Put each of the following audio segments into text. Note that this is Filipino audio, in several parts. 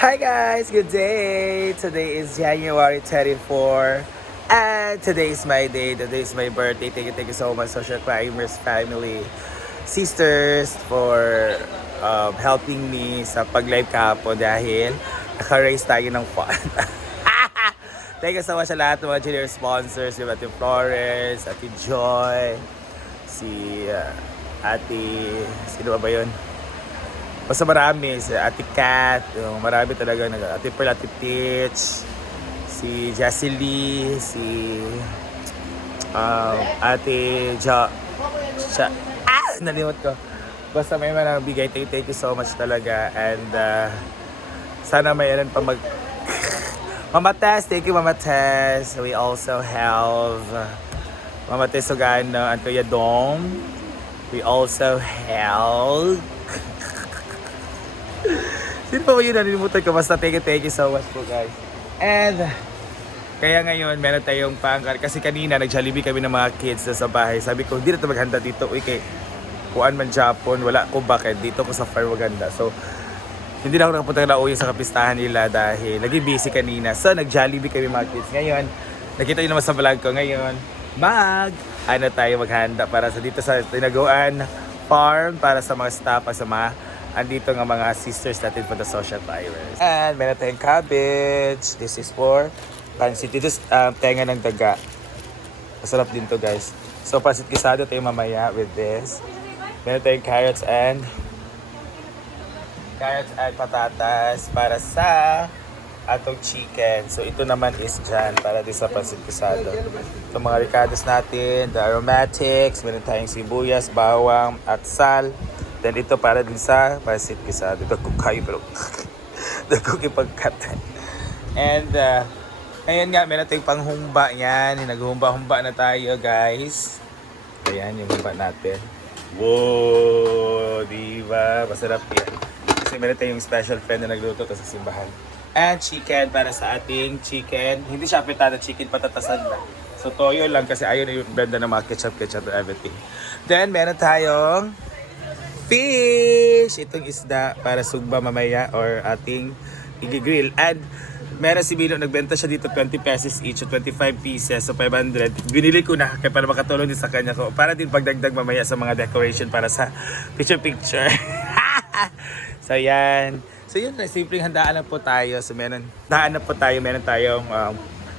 Hi guys, good day! Today is January 24 and today is my day. Today is my birthday. Thank you so much, Social Climbers family, sisters, for helping me sa pag-live kahapon dahil naka-raise tayo ng fun. Thank you so much sa lahat ng mga junior sponsors, yung Ate Flores, Ate Joy, si Ate, sino ba yun? Basta marami, si Ate Kat, marami talaga, Ate Pearl, Ate Peach, si Jessie Lee, si Ate nalimot ko. Basta may manabigay, thank you so much talaga, and sana mayroon pa Mama Tess, thank you Mama Tess. We also have Mama Tess Sugano and Kuya Dong. We also have sino pa ba yun? Nalimutan ko. Basta thank you so much po guys. And kaya ngayon meron tayong pangkar. Kasi kanina nag-Jollibee kami ng mga kids sa bahay. Sabi ko hindi na ito maghanda dito. Uy kay kuan man Japon. Wala ko bakit. Dito ko sa Far Waganda. So hindi na ako nakapunta na uwi sa kapistahan nila dahil naging busy kanina. So nag-Jollibee kami mga kids. Ngayon nakita nyo naman sa vlog ko. Ngayon tayo maghanda para sa dito sa Tinaguan Farm para sa mga staff at sa mga andito nga mga sisters natin for the Social Climbers. And meron tayong cabbage. This is for pancit. This is tenga ng daga. Masarap din to guys. So pancit gisado tayo mamaya with this. Meron tayong carrots and patatas para sa atong chicken. So ito naman is dyan para din sa pancit gisado. Ito mga ricados natin, the aromatics, meron tayong sibuyas, bawang at sal. Then ito para din sa pancit gisado. Ito kayo pero dagko ipagkat. And ngayon nga meron tayong panghumba niyan. Naghumba-humba na tayo guys. Ayan yung humba natin. Wow, diba? Masarap yan. Kasi meron tayong special friend na nagluto to sa simbahan. And chicken para sa ating chicken. Hindi siya petada chicken, patatasan lang. So toyo lang kasi ayaw na yung blenda ng mga ketchup and everything. Then meron tayong fish! Itong isda para sugba mamaya or ating i-grill. And meron si Milo, nagbenta siya dito 20 pesos each, 25 pieces, so 500. Binili ko na kaya para makatulong din sa kanya ko. Para din pagdagdag mamaya sa mga decoration para sa picture. So yan. So yun, simpleng handaan lang po tayo. So meron tayong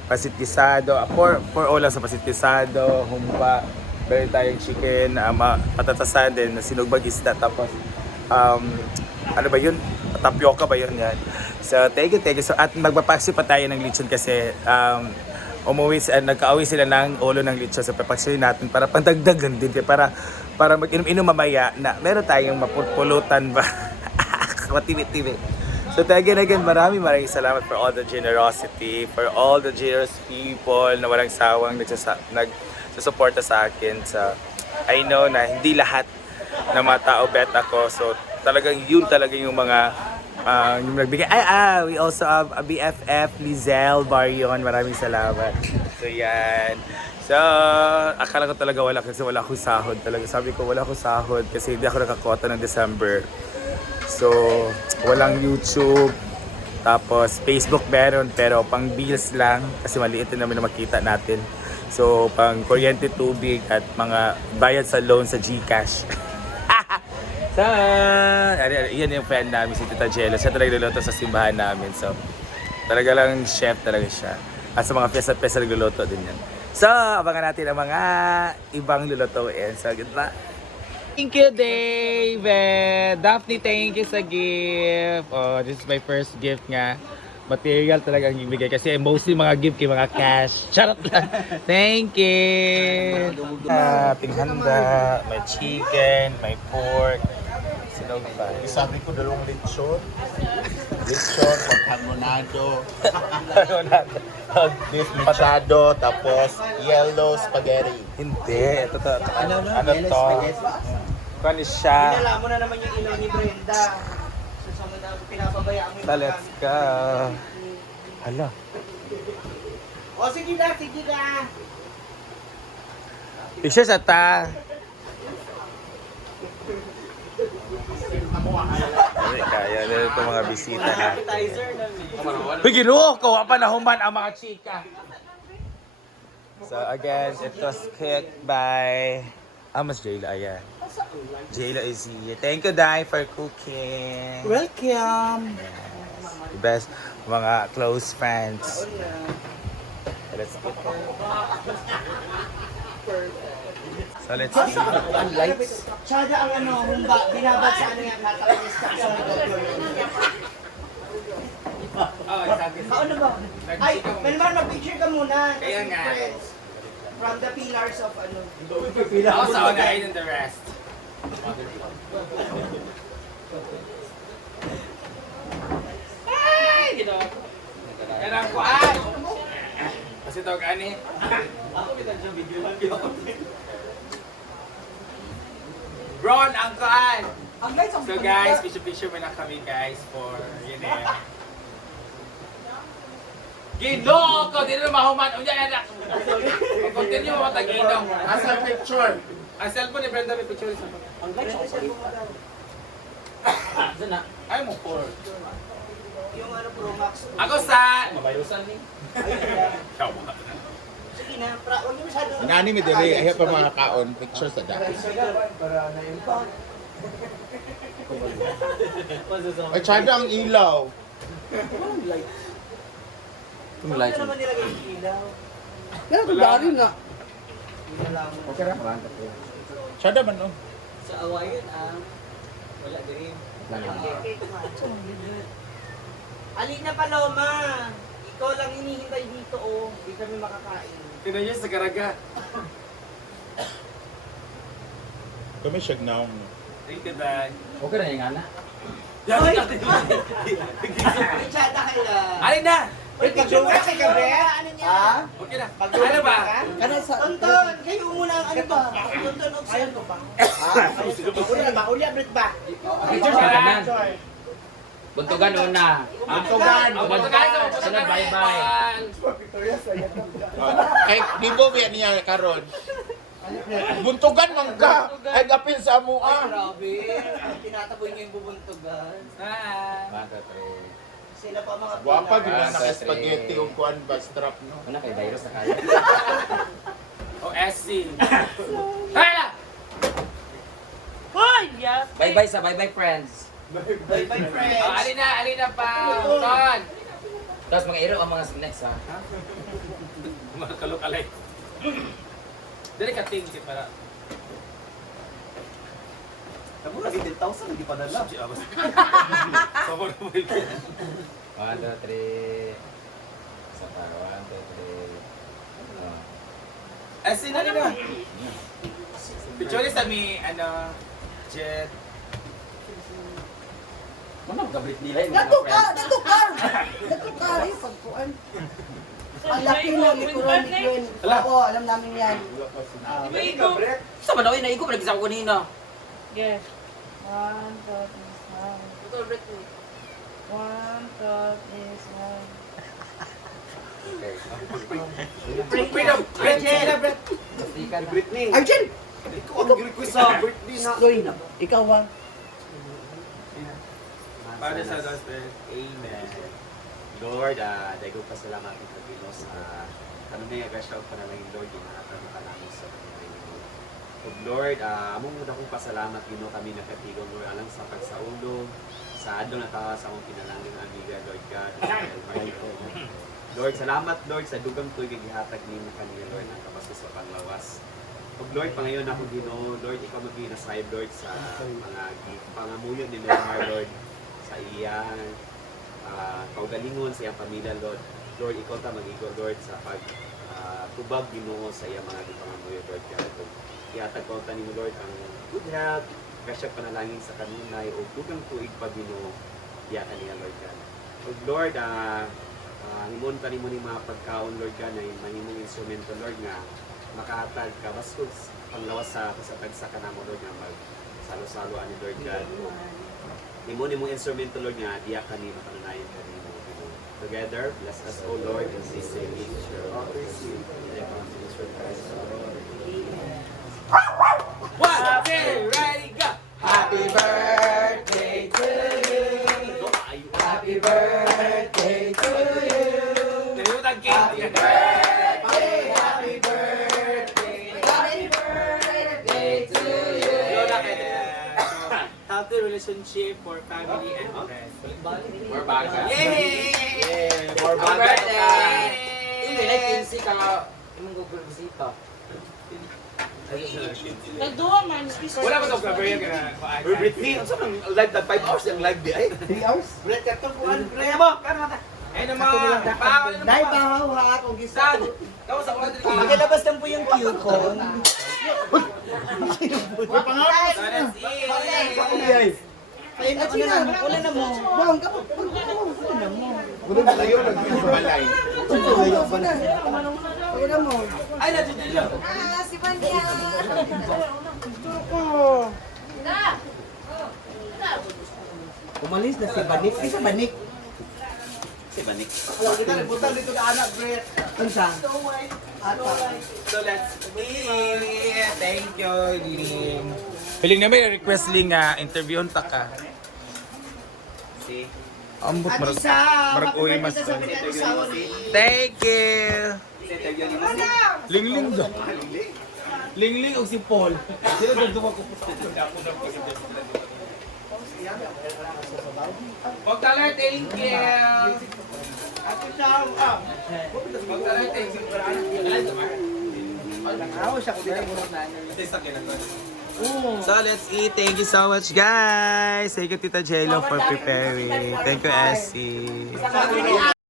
pancit gisado. For all lang sa pancit gisado, humba. Meron tayong chicken, patatasan din, sinugbag isda, tapos ano ba yun? Tapioca ba yun yan? So thank you. So at magpapaksi pa tayo ng lechon kasi nagka-awi sila ng ulo ng lechon. So papaksi natin para pandagdag lang din, para mag-inom-inom mamaya na meron tayong mapupulutan ba? Matibi-tibi. So again, maraming salamat for all the generosity, for all the generous people na walang sawang susuporta sa akin. I know na hindi lahat ng mga tao bet ako. So talagang yung mga yung nagbigay. We also have a BFF, Lizelle Barion. Maraming salamat. So yan. So akala ko talaga wala akong sahod talaga. Sabi ko wala akong sahod kasi hindi ako nakakota ng December. So walang YouTube. Tapos Facebook meron pero pang bills lang kasi maliit din naman na makita natin. So, pang kuryente, tubig at mga bayad sa loan sa GCash. So, yan yung friend namin, si Tita Jello. Siya talaga nagluluto sa simbahan namin. So, talaga lang chef talaga siya. At sa mga pyesa nagluluto din yan. So, abangan natin ang mga ibang lulutuin. So, goodbye. Thank you, David! Daphne, thank you sa gift. Oh, this is my first gift nga. Material talaga ang ibigay kasi mostly mga gift kay mga cash. Charot lang. Thank you. Ating handa, may chicken, may pork. Sinog pa. Sabi ko dalawang lechon, maghangonado, machado, tapos yellow spaghetti. Hindi, ito to. Ano to? Kani siya. Inala mo na naman yung ilaw ni Brenda. Susunod na pinapabayaan mo yung Let's go. Hala. O sige na. Picture sa ta. Hindi kaya. Dito itong mga bisita natin. Appetizer namin. Uy, ginuo ko! Apa na human ang mga chika. So again, it was cooked by Amos Jayla. Ayan. Jayla is here. Thank you, Dai, for cooking. Welcome. The best mga close friends. Let's eat. So let's eat. Ang lights. Tsada ang ano, humba. Binabad sa ano yan. Natakalis ka sa Kauna ba? Ay, Melmar, mag-picture ka muna. Kaya nga. From the pillars of ano. Also, guide and the rest. Ay! Gino. Yan ang kuan! Kasi ito gani. Ako kita siya video lang yun. Bron, ang kuan! Ang lights ang So guys, picture mo na kami guys for yun eh. Ginoo ko! Di na mahuman. Unya anak! Continue mo mataginong. Asa picture? Ang cellphone ni Brenda may picture sa Ang lights ang Ay mo por. Yung ano, Pro Max. Ako sa... Mabayusan ni. Sige na, huwag niyo masyado. Nani mi diri ay pa mga kaon picture sa dati. Para na-impact. Ay tsada ang ilaw. Anong lights? Yung lights. Ano naman nilagay yung ilaw? Pero tudari nga. Hindi na lang. Okay ra ka. Tsada man oh. Sa awayan, wala din. Alin na Paloma! Ikaw lang hinihintay dito, oh. Hindi kami makakain. Tignan niyo sa karaga. Kami siya gnaw. Thank you, Dad. Okay ra yung ana. Ay, tsada kayo. Alin na! Wait, picture mo sa gabi? Ano niya? Okay na. Ano ba? Tonton, kayo muna ang ano ba? Tonton, observe ko ba? Picture sa kanan. Buntugan una. Buntugan. Sunod bye-bye. Kay di mo biya niya karon. Buntugan man ka. Ay gapin sa amo Ay, ah. grabe. Tinataboy niyo yung bubuntugan. Ah. 1, 2, Sila pa mga Wapa pilar. din na naka-spaghetti ug kuan ba strap no. 3. Una kay virus sa kaya. O SC. Hala! Bye-bye sa bye-bye friends. Bye-bye, friends. Oh, alin na pa. Ton. Tapos mga iro ang mga next ha. Mga kalok-alay. Dali ka ting para. Tamo lagi 10,000 hindi pa dala. Sabor mo ito. 1, 2, 3. Isa pa. 1, 2, 3. SC na rin na. Picture sa mi, Jet. Ano gabrit nila yung mga Datukar! friends? Datukar! Datukar! Ay, pagkuhan. Ang laki ng likuran ni Gwen. Oo, alam namin yan. Sa ba daw yun? Naigo pa nag-isa ko kanina. Yes. 1 thought is one. 1 thought is one. Arjen! Ikaw ang request sa birthday na. Loy, ikaw ha? Para sa gospel. Amen. Lord, dahil ko pasalamat ng Pagino sa kanunay agasya o panalangin Lord, yung nakakamakan namin sa Panginoon. O Lord, among muna kong pasalamat Gino kami nakatigong Lord alang sa pagsaulo, sa adong natawa sa akong pinalangin amiga Lord God, Lord, salamat Lord sa dugang tuig gihatag nimo kanila Lord ang kapasos sa panglawas. O Lord, pangayon ako Ginoo, Lord, ikaw mag-inasayib Lord sa mga pangamuyo ni Lord, sa iyang kaugalingon sa iyang pamilya, Lord. Lord, ikaw ta mag-igo, Lord, sa tubag Ginoo sa iyang mga pangamuyo, Lord. Kaya iatag ko ta nimo Lord ang good health, kasya panalangin sa kanunay, o dugang tuig pa Ginoo, iya kanila, Lord God. O Lord, himon ta nimo ni mga pagkaon, Lord God, na mahimong instrumento, Lord, nga makahatag ka bastos panglawas sa kasatag sa kanamo, Lord, nga mag-salo-salo ani Lord God. Nimo instrumento, Lord, nga diya kanimo pananayon kanimo. Together, bless us, O Lord, in this day, One, two, ready, go! Happy birthday to cake. Healthy relationship for family and friends. More baga. Yay! More Happy baga. birthday! Hindi, like 15 ka imong gugol bisita. Nagduwa man. Wala ba itong February ka na? Britney, ang saan ang live na 5 hours yung live di ay? 3 hours? Brett, katubuan, Brett. Mo, Ay naman! Bawal naman! Dahil bahaw ha, kung gisa. Tapos ako na Pakilabas lang po yung cue ko. Ayun na, una na mo. Bang, kapag una mo. Gulo na kayo, nag-balay. Una mo. Ay, nadudin lang. Ah, si Banya. Umalis na si Banik. Ay, sa Banik. Si Banik. Butang dito na anak, Brett. Ano sa? So let's eat! Thank you, Ling. Piling na may request Ling nga, interviewon ta ka. Si Ambot, At marag, isa, marag uwi mas. sa amin at isa, Thank you! Ling-ling do. Ling-ling o si Paul. Sino doon duwa ko po? Pagtalar, thank you! Pagtalar, thank you. So let's eat. Thank you so much, guys. Thank you, Tita Jello, for preparing. Thank you, Essie.